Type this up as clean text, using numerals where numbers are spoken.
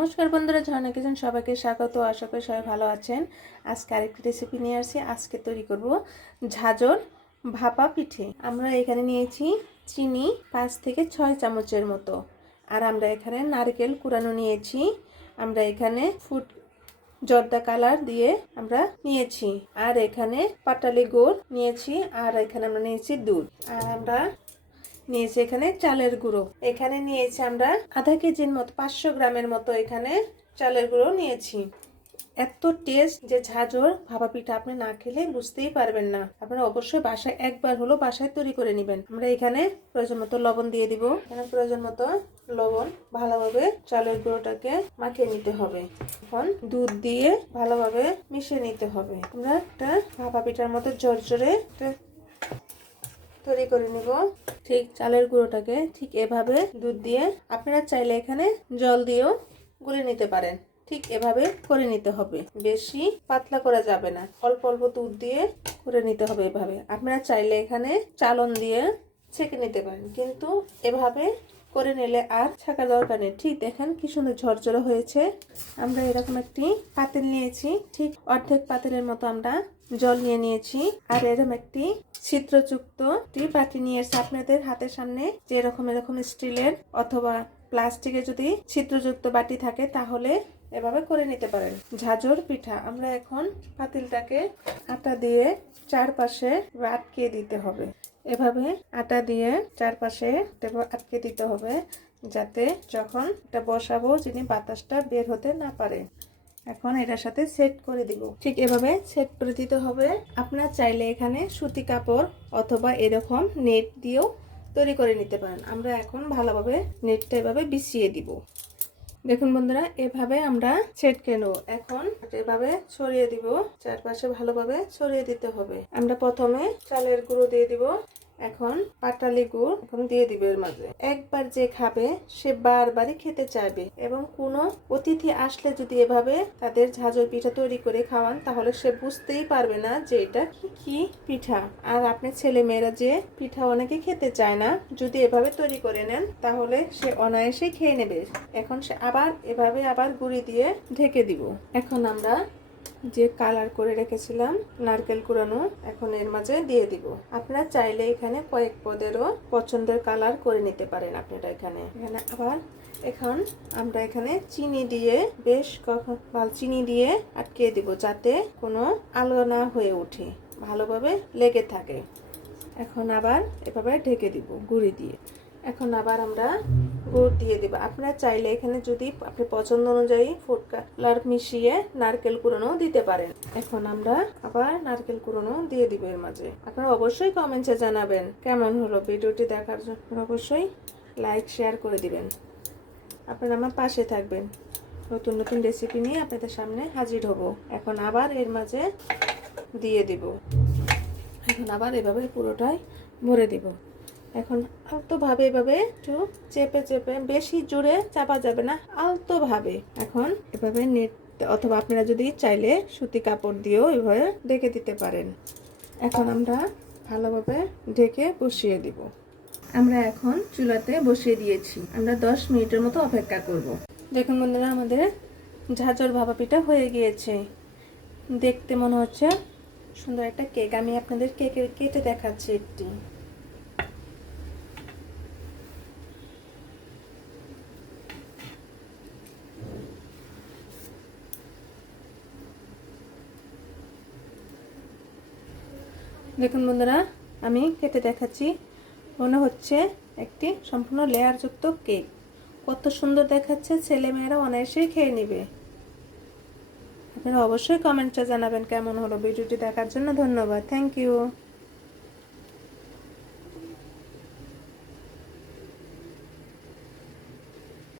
নমস্কার বন্ধুরা, ঝর্ণা কিচেন সবাইকে স্বাগত। আশা করি সবাই ভালো আছেন। আজকে আরেকটি রেসিপি নিয়ে আসছি। আজকে তৈরি করব ঝাঁঝর ভাপা পিঠে। আমরা এখানে নিয়েছি চিনি 5 থেকে 6 চামচের মতো, আর আমরা এখানে নারকেল কুড়ানো নিয়েছি। আমরা এখানে ফুড জর্দা কালার দিয়ে আমরা নিয়েছি, আর এখানে পাটালি গুড় নিয়েছি, আর এখানে আমরা নিয়েছি দুধ, আর আমরা নিয়েছি এখানে চালের গুঁড়ো। এখানে নিয়েছি আমরা আধা কেজির মতো 500 গ্রামের মতো এখানে চালের গুঁড়ো নিয়েছি। এত টেস্ট যে ঝাঁঝর ভাপা পিঠা আপনি না খেলে বুঝতেই পারবেন না। আপনারা অবশ্যই বাসায় একবার হলো বাসায় তৈরি করে নেবেন। আমরা এখানে প্রয়োজন মতো লবণ দিয়ে দিব। এখানে প্রয়োজন মতো লবণ, ভালোভাবে চালের গুঁড়োটাকে মাখিয়ে নিতে হবে। এখন দুধ দিয়ে ভালোভাবে মিশিয়ে নিতে হবে। আমরা একটা ভাপা পিঠার মতো ঝরঝরে তৈরি করে নিব। ঠিক চালের গুঁড়োটাকে ঠিক এভাবে দুধ দিয়ে, আপনারা চাইলে এখানে জল দিয়েও গুলে নিতে পারেন। ঠিক এভাবে করে নিতে হবে, বেশি পাতলা করা যাবে না, অল্প অল্প দুধ দিয়ে করে নিতে হবে এভাবে। আপনারা চাইলে এখানে চালন দিয়ে ছেঁকে নিতে পারেন, কিন্তু এভাবে করে নিলে আর ছাকার দরকার নেই। ঠিক দেখেন কি সুন্দর ঝরঝরে হয়েছে। আমরা এরকম একটি পাতিল নিয়েছি, ঠিক অর্ধেক পাতিলের মতো আমরা জল নিয়ে নিয়েছি, আর এরকম একটি ছিদ্রযুক্ত বাটি নিয়ে এসে আপনাদের হাতের সামনে যে এরকম স্টিলের অথবা প্লাস্টিকের যদি ছিদ্রযুক্ত বাটি থাকে তাহলে এভাবে করে নিতে পারেন ঝাঁঝর পিঠা। আমরা এখন পাতিলটাকে আটা দিয়ে চারপাশে আটকে দিতে হবে। এভাবে আটা দিয়ে চারপাশে আটকে দিতে হবে, যাতে যখন এটা বসাবো যিনি বাতাসটা বের হতে না পারে। এখন এটার সাথে সেট করে দিব। ঠিক এভাবে সেট করে দিতে হবে। আপনারা চাইলে এখানে সুতি কাপড় অথবা এরকম নেট দিয়েও তৈরি করে নিতে পারেন। আমরা এখন ভালোভাবে নেটটা এভাবে বিছিয়ে দিব। দেখুন বন্ধুরা, এভাবে আমরা সেট করে নেব। এখন এভাবে ছড়িয়ে দিব, চারপাশে ভালোভাবে ছড়িয়ে দিতে হবে। আমরা প্রথমে চালের গুঁড়ো দিয়ে দিব, এখন পাটালি গুড় এখন দিয়ে দিবে। এর মাঝে একবার যে খাবে সে বারবারই খেতে চাইবে, এবং কোনো অতিথি আসলে যদি এভাবে তাদের ঝাঁঝর পিঠা তৈরি করে খাওয়ান তাহলে সে বুঝতেই পারবে না যে এটা কি পিঠা। আর আপনার ছেলে মেয়েরা যে পিঠা অনেকে খেতে চায় না, যদি এভাবে তৈরি করে নেন তাহলে সে অনায়াসেই খেয়ে নেবে। এখন সে আবার এভাবে আবার গুঁড়ি দিয়ে ঢেকে দিব। এখন আমরা যে কালার করে রেখেছিলাম নারকেল কুড়ানো, এখন এর মাঝে দিয়ে দিব। আপনারা চাইলে এখানে কয়েক পদেরও পছন্দের কালার করে নিতে পারেন। আপনারা এখানে আবার এখন আমরা এখানে চিনি দিয়ে বেশ চিনি দিয়ে আটকে দিব, যাতে কোনো আলো না হয়ে ওঠে, ভালোভাবে লেগে থাকে। এখন আবার এভাবে ঢেকে দিব গুঁড়ি দিয়ে। এখন আবার আমরা গুড় দিয়ে দেব। আপনারা চাইলে এখানে যদি আপনি পছন্দ অনুযায়ী ফুড কালার মিশিয়ে নারকেল কুড়ানো দিতে পারেন। এখন আমরা আবার নারকেল কুড়ানো দিয়ে দিব এর মাঝে। আপনারা অবশ্যই কমেন্টে জানাবেন কেমন হলো। ভিডিওটি দেখার জন্য অবশ্যই লাইক শেয়ার করে দিবেন। আপনারা আমার পাশে থাকবেন, নতুন নতুন রেসিপি নিয়ে আপনাদের সামনে হাজির হব। এখন আবার এর মাঝে দিয়ে দিব। এখন আবার এভাবে পুরোটাই ভরে দিব। এখন আলতোভাবে এভাবে একটু চেপে চেপে, বেশি জোরে চাপা যাবে না, আলতোভাবে এখন এভাবে নেট অথবা আপনারা যদি চাইলে সুতি কাপড় দিয়েও এভাবে ঢেকে দিতে পারেন। এখন আমরা ভালোভাবে ঢেকে বসিয়ে দিব। আমরা এখন চুলাতে বসিয়ে দিয়েছি। আমরা 10 মিনিটের মতো অপেক্ষা করব। দেখুন বন্ধুরা, আমাদের ঝাঁঝর ভাপা পিঠা হয়ে গিয়েছে। দেখতে মনে হচ্ছে সুন্দর একটা কেক। আমি আপনাদের কেকের কেটে দেখাচ্ছি একটি। দেখুন বন্ধুরা, আমি কেটে দেখাচ্ছি। মনে হচ্ছে একটি সম্পূর্ণ লেয়ারযুক্ত কেক। কত সুন্দর দেখাচ্ছে, ছেলেমেয়েরা অনায়াসেই খেয়ে নেবে। আপনারা অবশ্যই কমেন্টে জানাবেন কেমন হলো। ভিডিওটি দেখার জন্য ধন্যবাদ। Thank you.